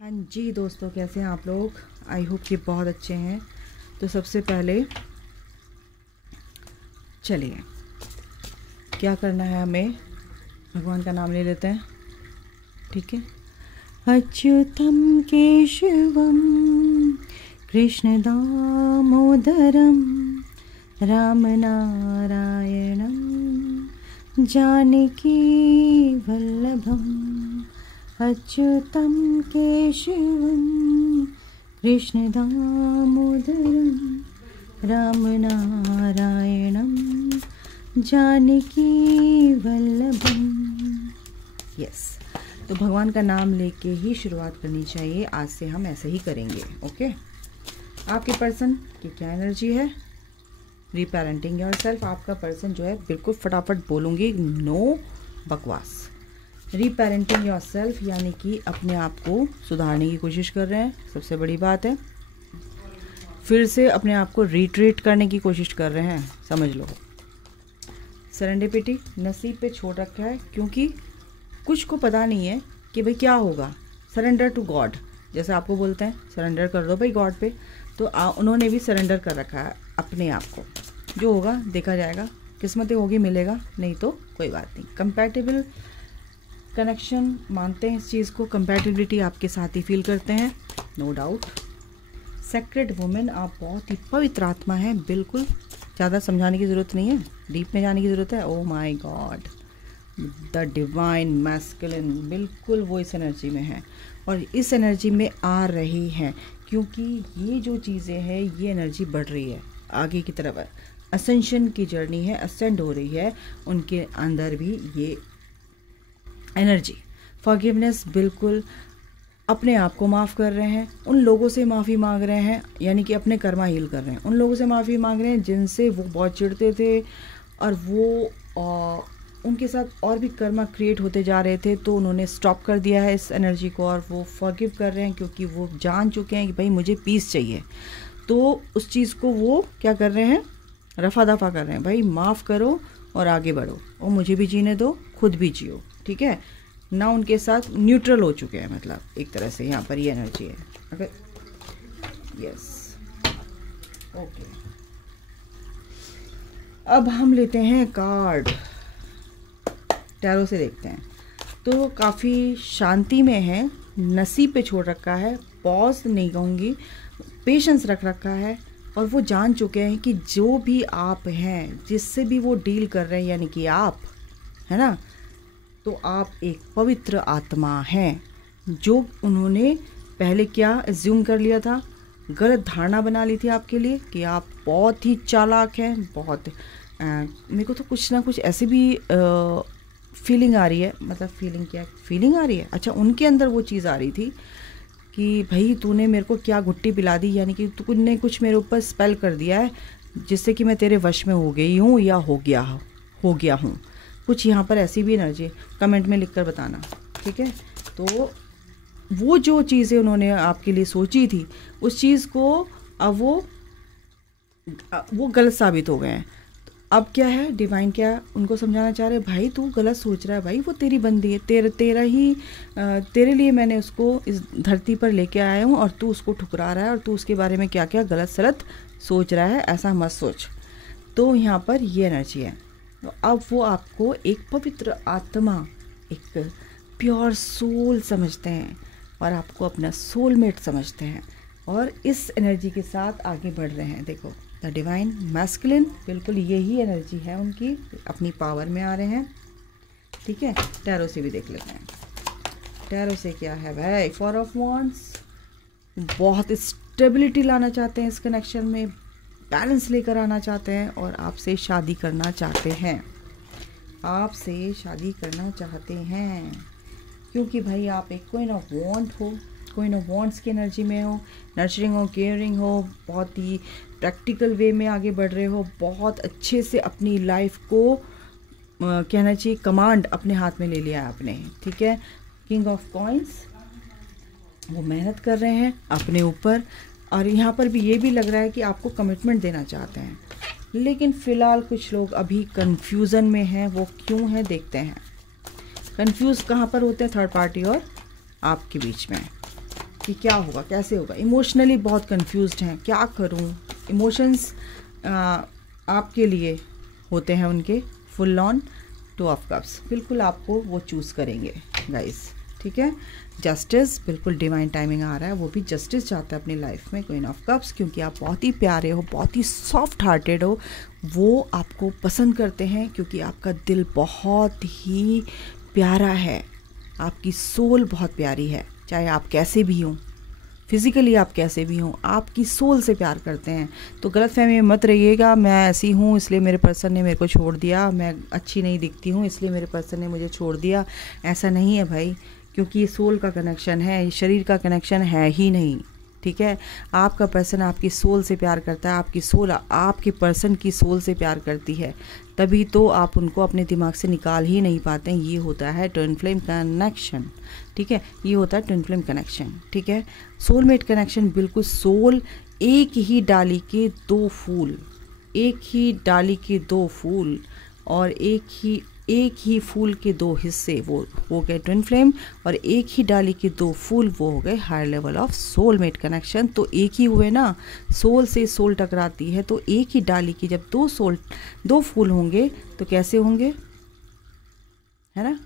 हाँ जी दोस्तों, कैसे हैं आप लोग? आई होप कि बहुत अच्छे हैं। तो सबसे पहले चलिए क्या करना है, हमें भगवान का नाम ले लेते हैं। ठीक है। अच्युतम केशवम कृष्ण दामोदरम राम नारायणम जानकी वल्लभम अच्युतं केशवं कृष्ण दामोदरं रामनारायणं जानकी वल्लभम। यस, तो भगवान का नाम लेके ही शुरुआत करनी चाहिए। आज से हम ऐसे ही करेंगे। ओके। आपके पर्सन की क्या एनर्जी है? रीपेरेंटिंग योरसेल्फ। आपका पर्सन जो है, बिल्कुल फटाफट बोलूँगी, नो बकवास। रीपेरेंटिंग योरसेल्फ यानी कि अपने आप को सुधारने की कोशिश कर रहे हैं, सबसे बड़ी बात है। फिर से अपने आप को रिट्रीट करने की कोशिश कर रहे हैं, समझ लो। सेरेंडिपिटी नसीब पे छोड़ रखा है, क्योंकि कुछ को पता नहीं है कि भाई क्या होगा। सरेंडर टू गॉड, जैसे आपको बोलते हैं सरेंडर कर दो भाई गॉड पे, तो उन्होंने भी सरेंडर कर रखा है अपने आप को। जो होगा देखा जाएगा, किस्मतें होगी मिलेगा, नहीं तो कोई बात नहीं। कंपैटिबल कनेक्शन मानते हैं इस चीज़ को, कंपैटिबिलिटी आपके साथ ही फील करते हैं, नो डाउट। सेक्रेड वुमेन, आप बहुत ही पवित्र आत्मा हैं, बिल्कुल ज़्यादा समझाने की ज़रूरत नहीं है, डीप में जाने की ज़रूरत है। Oh my God, the divine masculine, बिल्कुल वो इस एनर्जी में है और इस एनर्जी में आ रही हैं, क्योंकि ये जो चीज़ें हैं, ये एनर्जी बढ़ रही है आगे की तरफ। असेंशन की जर्नी है, असेंड हो रही है उनके अंदर भी ये एनर्जी। फॉरगिवनेस, बिल्कुल अपने आप को माफ़ कर रहे हैं, उन लोगों से माफ़ी मांग रहे हैं, यानी कि अपने कर्मा हील कर रहे हैं। उन लोगों से माफ़ी मांग रहे हैं जिनसे वो बहुत चिढ़ते थे और वो उनके साथ और भी कर्मा क्रिएट होते जा रहे थे, तो उन्होंने स्टॉप कर दिया है इस एनर्जी को और वो फॉरगिव कर रहे हैं, क्योंकि वो जान चुके हैं कि भाई मुझे पीस चाहिए। तो उस चीज़ को वो क्या कर रहे हैं, रफा दफा कर रहे हैं, भाई माफ़ करो और आगे बढ़ो और मुझे भी जीने दो, खुद भी जियो। ठीक है ना, उनके साथ न्यूट्रल हो चुके हैं, मतलब एक तरह से यहाँ पर ये एनर्जी है। अगर यस, ओके। अब हम लेते हैं कार्ड, टैरो से देखते हैं। तो काफ़ी शांति में है, नसीब पे छोड़ रखा है, पॉज नहीं कहूँगी, पेशेंस रख रखा है, और वो जान चुके हैं कि जो भी आप हैं, जिससे भी वो डील कर रहे हैं, यानी कि आप, है ना, तो आप एक पवित्र आत्मा हैं। जो उन्होंने पहले क्या एज्यूम कर लिया था, गलत धारणा बना ली थी आपके लिए कि आप बहुत ही चालाक हैं, बहुत मेरे को तो कुछ ना कुछ ऐसी भी फीलिंग आ रही है, मतलब फीलिंग क्या फीलिंग आ रही है, अच्छा उनके अंदर वो चीज़ आ रही थी कि भाई तूने मेरे को क्या घुट्टी पिला दी, यानी कि तूने कुछ मेरे ऊपर स्पेल कर दिया है जिससे कि मैं तेरे वश में हो गई हूँ या हो गया हूँ। कुछ यहाँ पर ऐसी भी एनर्जी, कमेंट में लिखकर बताना। ठीक है, तो वो जो चीज़ें उन्होंने आपके लिए सोची थी, उस चीज़ को अब वो गलत साबित हो गए हैं। तो अब क्या है, डिवाइन क्या उनको समझाना चाह रहे हैं, भाई तू गलत सोच रहा है, भाई वो तेरी बंदी है, तेरे लिए मैंने उसको इस धरती पर लेके आया हूँ और तू उसको ठुकरा रहा है और तू उसके बारे में क्या क्या गलत सलत सोच रहा है, ऐसा मत सोच। तो यहाँ पर ये एनर्जी है। तो अब वो आपको एक पवित्र आत्मा, एक प्योर सोल समझते हैं और आपको अपना सोलमेट समझते हैं और इस एनर्जी के साथ आगे बढ़ रहे हैं। देखो, द डिवाइन मैस्कुलिन, बिल्कुल यही एनर्जी है उनकी, अपनी पावर में आ रहे हैं। ठीक है, टैरो से भी देख लेते हैं। टैरो से क्या है भाई, 4 ऑफ वांड्स, बहुत स्टेबिलिटी लाना चाहते हैं इस कनेक्शन में, बैलेंस लेकर आना चाहते हैं और आपसे शादी करना चाहते हैं, आपसे शादी करना चाहते हैं, क्योंकि भाई आप एक क्वीन ऑफ वांड हो, क्वीन ऑफ वांड्स की एनर्जी में हो, नर्चरिंग हो, केयरिंग हो, बहुत ही प्रैक्टिकल वे में आगे बढ़ रहे हो, बहुत अच्छे से अपनी लाइफ को कहना चाहिए कमांड अपने हाथ में ले लिया है आपने। ठीक है, किंग ऑफ कॉइंस, वो मेहनत कर रहे हैं अपने ऊपर और यहाँ पर भी ये भी लग रहा है कि आपको कमिटमेंट देना चाहते हैं, लेकिन फ़िलहाल कुछ लोग अभी कन्फ्यूज़न में हैं। वो क्यों है देखते हैं। कंफ्यूज कहाँ पर होते हैं, थर्ड पार्टी और आपके बीच में। कि क्या होगा, कैसे होगा। इमोशनली बहुत कंफ्यूज्ड हैं, क्या करूं। इमोशंस आपके लिए होते हैं उनके फुल ऑन 2 ऑफ कप्स। बिल्कुल आपको वो चूज़ करेंगे गाइस, ठीक है। जस्टिस, बिल्कुल डिवाइन टाइमिंग आ रहा है, वो भी जस्टिस चाहता है अपनी लाइफ में, क्वीन ऑफ कप्स, क्योंकि आप बहुत ही प्यारे हो, बहुत ही सॉफ्ट हार्टेड हो। वो आपको पसंद करते हैं क्योंकि आपका दिल बहुत ही प्यारा है, आपकी सोल बहुत प्यारी है। चाहे आप कैसे भी हों, फिज़िकली आप कैसे भी हों, आपकी सोल से प्यार करते हैं। तो गलतफहमी में मत रहिएगा, मैं ऐसी हूँ इसलिए मेरे पर्सन ने मेरे को छोड़ दिया, मैं अच्छी नहीं दिखती हूँ इसलिए मेरे पर्सन ने मुझे छोड़ दिया। ऐसा नहीं है भाई, क्योंकि ये सोल का कनेक्शन है, ये शरीर का कनेक्शन है ही नहीं, ठीक है। आपका पर्सन आपकी सोल से प्यार करता है, आपकी सोल आपके पर्सन की सोल से प्यार करती है, तभी तो आप उनको अपने दिमाग से निकाल ही नहीं पाते हैं। ये होता है ट्विन फ्लेम कनेक्शन, ठीक है, ये होता है ट्विन फ्लेम कनेक्शन, ठीक है। सोलमेट कनेक्शन, बिल्कुल सोल, एक ही डाली के 2 फूल, एक ही डाली के 2 फूल और एक ही फूल के 2 हिस्से, वो हो गए ट्विन फ्लेम, और एक ही डाली के 2 फूल, वो हो गए higher level of soulmate connection. तो एक ही हुए ना, सोल से सोल टकराती है, तो एक ही डाली की जब 2 फूल होंगे तो कैसे होंगे, है ना,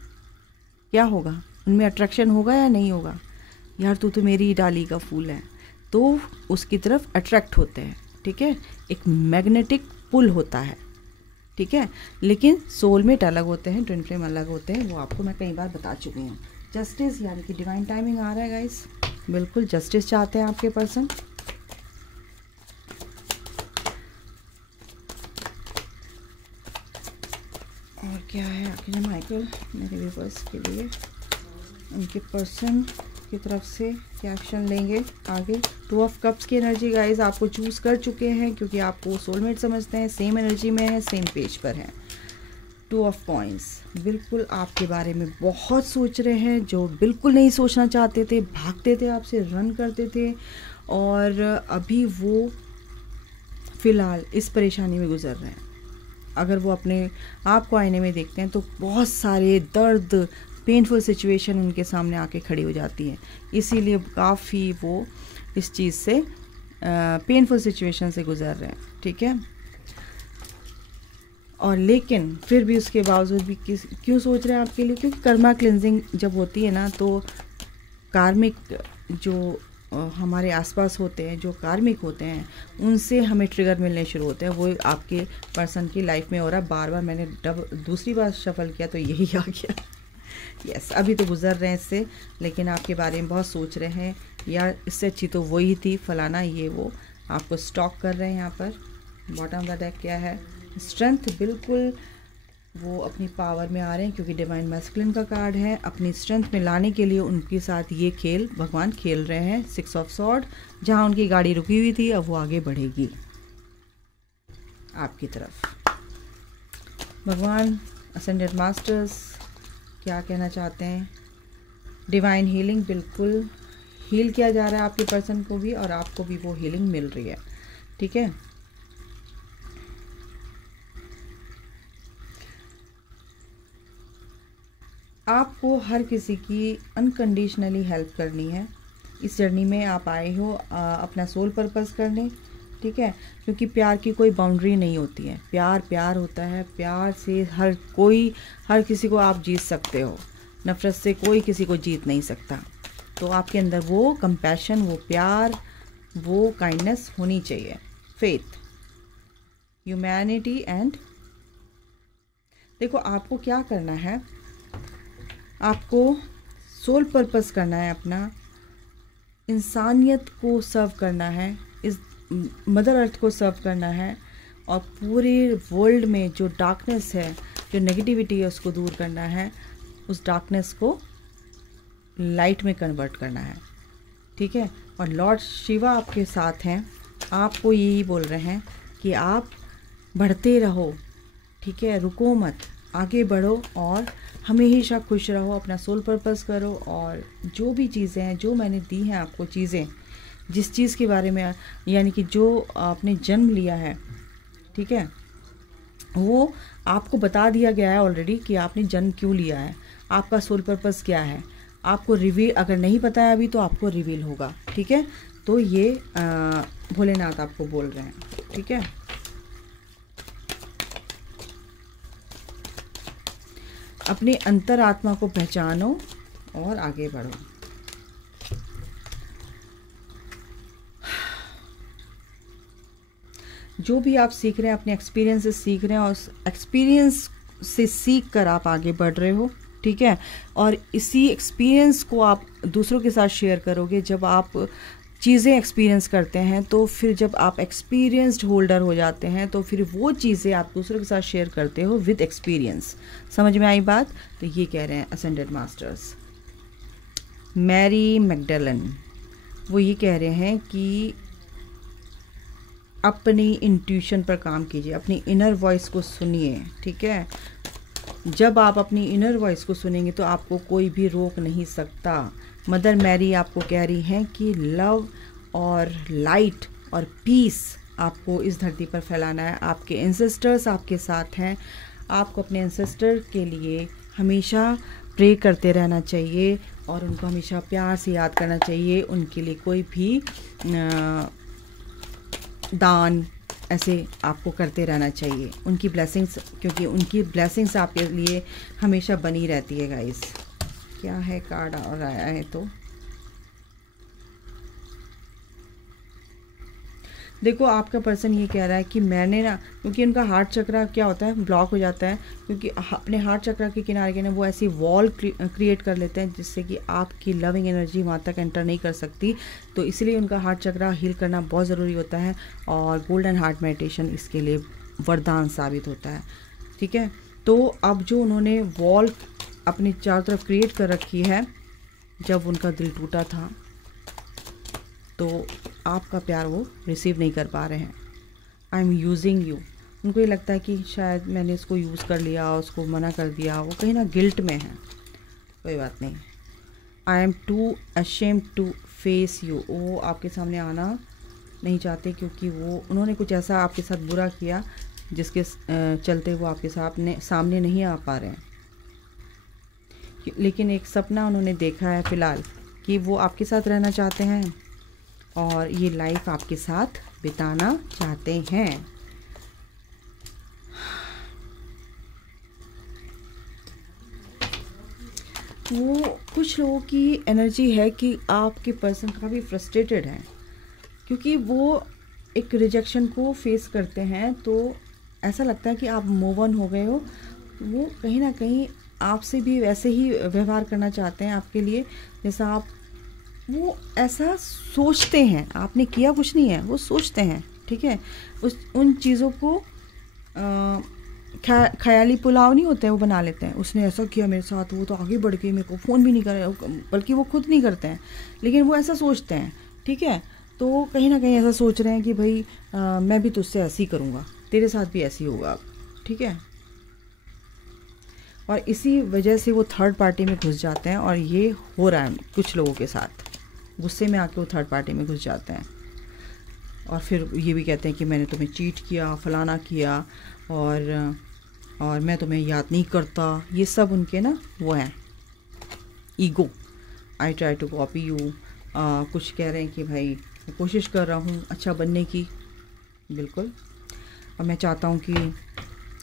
क्या होगा, उनमें अट्रैक्शन होगा या नहीं होगा। यार तू तो मेरी डाली का फूल है, तो उसकी तरफ अट्रैक्ट होते हैं, ठीक है। एक मैग्नेटिक पुल होता है, ठीक है। लेकिन सोलमेट अलग होते हैं, ट्विन फ्लेम अलग होते हैं, वो आपको मैं कई बार बता चुकी हूँ। जस्टिस यानी कि डिवाइन टाइमिंग आ रहा है गाइस, बिल्कुल जस्टिस चाहते हैं आपके पर्सन। और क्या है आखिर माइकल मेरे व्यूअर्स के लिए, उनके पर्सन की तरफ से क्या एक्शन लेंगे आगे। 2 ऑफ कप्स की एनर्जी गाइस आपको चूज़ कर चुके हैं क्योंकि आपको सोलमेट समझते हैं, सेम एनर्जी में है, सेम पेज पर है। 2 ऑफ कॉइंस, बिल्कुल आपके बारे में बहुत सोच रहे हैं, जो बिल्कुल नहीं सोचना चाहते थे, भागते थे आपसे, रन करते थे, और अभी वो फ़िलहाल इस परेशानी में गुजर रहे हैं। अगर वो अपने आप को आईने में देखते हैं तो बहुत सारे दर्द, पेनफुल सिचुएशन उनके सामने आके खड़ी हो जाती है, इसीलिए काफ़ी वो इस चीज़ से पेनफुल सिचुएशन से गुजर रहे हैं, ठीक है। और लेकिन फिर भी उसके बावजूद भी क्यों सोच रहे हैं आपके लिए, क्योंकि कर्मा क्लिनजिंग जब होती है ना, तो कार्मिक जो हमारे आसपास होते हैं, जो कार्मिक होते हैं, उनसे हमें ट्रिगर मिलने शुरू होते हैं। वो आपके पर्सन की लाइफ में हो रहा है। बार बार मैंने दूसरी बार शफल किया तो यही आ गया। यस, अभी तो गुजर रहे हैं इससे, लेकिन आपके बारे में बहुत सोच रहे हैं, या इससे अच्छी तो वही थी, फलाना, ये वो आपको स्टॉक कर रहे हैं। यहाँ पर बॉटम ऑफ द डेक क्या है, स्ट्रेंथ, बिल्कुल वो अपनी पावर में आ रहे हैं क्योंकि डिवाइन मैस्कुलिन का कार्ड है। अपनी स्ट्रेंथ में लाने के लिए उनके साथ ये खेल भगवान खेल रहे हैं। 6 ऑफ सॉर्ड, जहाँ उनकी गाड़ी रुकी हुई थी अब वो आगे बढ़ेगी आपकी तरफ। भगवान असेंडेड मास्टर्स क्या कहना चाहते हैं, डिवाइन हीलिंग, बिल्कुल हील किया जा रहा है आपके पर्सन को भी, और आपको भी वो हीलिंग मिल रही है, ठीक है। आपको हर किसी की अनकंडीशनली हेल्प करनी है। इस जर्नी में आप आए हो अपना सोल पर्पस करने, ठीक है, क्योंकि प्यार की कोई बाउंड्री नहीं होती है। प्यार प्यार होता है, प्यार से हर किसी को आप जीत सकते हो। नफरत से कोई किसी को जीत नहीं सकता। तो आपके अंदर वो कंपैशन, वो प्यार, वो काइंडनेस होनी चाहिए, फेथ, ह्यूमैनिटी एंड। देखो आपको क्या करना है, आपको सोल पर्पस करना है, अपना इंसानियत को सर्व करना है, इस मदर अर्थ को सर्व करना है, और पूरे वर्ल्ड में जो डार्कनेस है, जो नेगेटिविटी है, उसको दूर करना है, उस डार्कनेस को लाइट में कन्वर्ट करना है, ठीक है। और लॉर्ड शिवा आपके साथ हैं, आपको यही बोल रहे हैं कि आप बढ़ते रहो, ठीक है, रुको मत, आगे बढ़ो और हमेशा खुश रहो, अपना सोल पर्पस करो। और जो भी चीज़ें हैं, जो मैंने दी हैं आपको चीज़ें, जिस चीज़ के बारे में, यानी कि जो आपने जन्म लिया है, ठीक है, वो आपको बता दिया गया है ऑलरेडी कि आपने जन्म क्यों लिया है, आपका सोल पर्पस क्या है। आपको रिवील, अगर नहीं पता है अभी तो आपको रिवील होगा, ठीक है। तो ये भोलेनाथ आपको बोल रहे हैं, ठीक है। अपनी अंतरात्मा को पहचानो और आगे बढ़ो। जो भी आप सीख रहे हैं अपने एक्सपीरियंस से सीख रहे हैं, और एक्सपीरियंस से सीख कर आप आगे बढ़ रहे हो, ठीक है। और इसी एक्सपीरियंस को आप दूसरों के साथ शेयर करोगे। जब आप चीज़ें एक्सपीरियंस करते हैं तो फिर जब आप एक्सपीरियंस्ड होल्डर हो जाते हैं तो फिर वो चीज़ें आप दूसरों के साथ शेयर करते हो विद एक्सपीरियंस। समझ में आई बात? तो ये कह रहे हैं असेंडेड मास्टर्स। मैरी मैगडेलन वो ये कह रहे हैं कि अपनी इंट्यूशन पर काम कीजिए, अपनी इनर वॉइस को सुनिए, ठीक है। जब आप अपनी इनर वॉइस को सुनेंगे तो आपको कोई भी रोक नहीं सकता। मदर मैरी आपको कह रही हैं कि लव और लाइट और पीस आपको इस धरती पर फैलाना है। आपके एंसेस्टर्स आपके साथ हैं, आपको अपने एंसेस्टर के लिए हमेशा प्रे करते रहना चाहिए और उनको हमेशा प्यार से याद करना चाहिए। उनके लिए कोई भी दान ऐसे आपको करते रहना चाहिए, उनकी ब्लेसिंग्स, क्योंकि उनकी ब्लेसिंग्स आपके लिए हमेशा बनी रहती है गाइस। क्या है कार्ड और आया है तो देखो, आपका पर्सन ये कह रहा है कि मैंने ना, क्योंकि उनका हार्ट चक्रा क्या होता है, ब्लॉक हो जाता है, क्योंकि अपने हार्ट चक्रा के किनारे के ना वो ऐसी वॉल क्रिएट कर लेते हैं जिससे कि आपकी लविंग एनर्जी वहाँ तक एंटर नहीं कर सकती। तो इसलिए उनका हार्ट चक्रा हील करना बहुत ज़रूरी होता है और गोल्डन हार्ट मेडिटेशन इसके लिए वरदान साबित होता है, ठीक है। तो अब जो उन्होंने वॉल अपनी चारों तरफ क्रिएट कर रखी है, जब उनका दिल टूटा था तो आपका प्यार वो रिसीव नहीं कर पा रहे हैं। I am using you. उनको ये लगता है कि शायद मैंने इसको यूज़ कर लिया, उसको मना कर दिया, वो कहीं ना गिल्ट में है। कोई बात नहीं। I am too ashamed to face you. वो आपके सामने आना नहीं चाहते क्योंकि वो उन्होंने कुछ ऐसा आपके साथ बुरा किया जिसके चलते वो आपके सामने नहीं आ पा रहे हैं। लेकिन एक सपना उन्होंने देखा है फ़िलहाल कि वो आपके साथ रहना चाहते हैं और ये लाइफ आपके साथ बिताना चाहते हैं। वो कुछ लोगों की एनर्जी है कि आपके पर्सन काफ़ी फ्रस्ट्रेटेड हैं क्योंकि वो एक रिजेक्शन को फेस करते हैं। तो ऐसा लगता है कि आप मूव ऑन हो गए हो। वो कहीं ना कहीं आपसे भी वैसे ही व्यवहार करना चाहते हैं आपके लिए जैसा आप, वो ऐसा सोचते हैं। आपने किया कुछ नहीं है, वो सोचते हैं, ठीक है। उन चीज़ों को ख्याली पुलाव नहीं होते हैं, वो बना लेते हैं। उसने ऐसा किया मेरे साथ, वो तो आगे बढ़ के मेरे को फ़ोन भी नहीं करे, बल्कि वो खुद नहीं करते हैं, लेकिन वो ऐसा सोचते हैं, ठीक है। तो कहीं ना कहीं ऐसा सोच रहे हैं कि भाई मैं भी तुझसे ऐसे ही करूँगा, तेरे साथ भी ऐसे ही होगा, ठीक है। और इसी वजह से वो थर्ड पार्टी में घुस जाते हैं और ये हो रहा है कुछ लोगों के साथ। गुस्से में आके वो थर्ड पार्टी में घुस जाते हैं और फिर ये भी कहते हैं कि मैंने तुम्हें चीट किया, फलाना किया और मैं तुम्हें याद नहीं करता। ये सब उनके ना वो हैं ego. I try to copy you. कुछ कह रहे हैं कि भाई मैं कोशिश कर रहा हूँ अच्छा बनने की, बिल्कुल, और मैं चाहता हूँ कि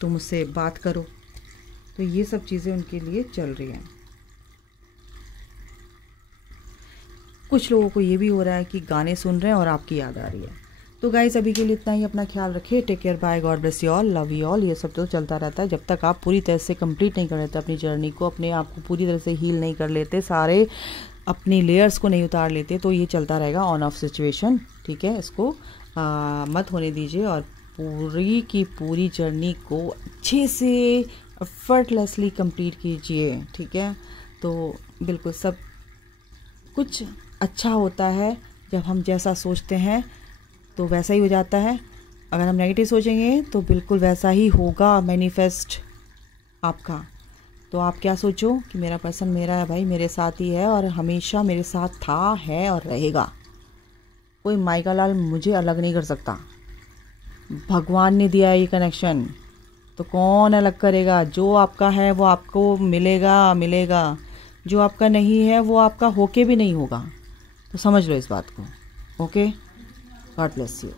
तुम मुझसे बात करो। तो ये सब चीज़ें उनके लिए चल रही हैं। कुछ लोगों को ये भी हो रहा है कि गाने सुन रहे हैं और आपकी याद आ रही है। तो गाइस अभी के लिए इतना ही। अपना ख्याल रखिए। Take care, bye, God bless you all, love you all. ये सब तो चलता रहता है जब तक आप पूरी तरह से कंप्लीट नहीं कर लेते अपनी जर्नी को, अपने आप को पूरी तरह से हील नहीं कर लेते, सारे अपने लेयर्स को नहीं उतार लेते, तो ये चलता रहेगा ऑन ऑफ सिचुएशन, ठीक है। इसको मत होने दीजिए और पूरी की पूरी जर्नी को अच्छे से एफर्टलेसली कंप्लीट कीजिए, ठीक है। तो बिल्कुल सब कुछ अच्छा होता है जब हम जैसा सोचते हैं तो वैसा ही हो जाता है। अगर हम नेगेटिव सोचेंगे तो बिल्कुल वैसा ही होगा मैनिफेस्ट आपका। तो आप क्या सोचो कि मेरा पर्सन मेरा है भाई, मेरे साथ ही है और हमेशा मेरे साथ था, है और रहेगा। कोई माइका लाल मुझे अलग नहीं कर सकता। भगवान ने दिया है ये कनेक्शन, तो कौन अलग करेगा। जो आपका है वो आपको मिलेगा मिलेगा। जो आपका नहीं है वो आपका होके भी नहीं होगा। तो समझ लो इस बात को। Okay, God bless you.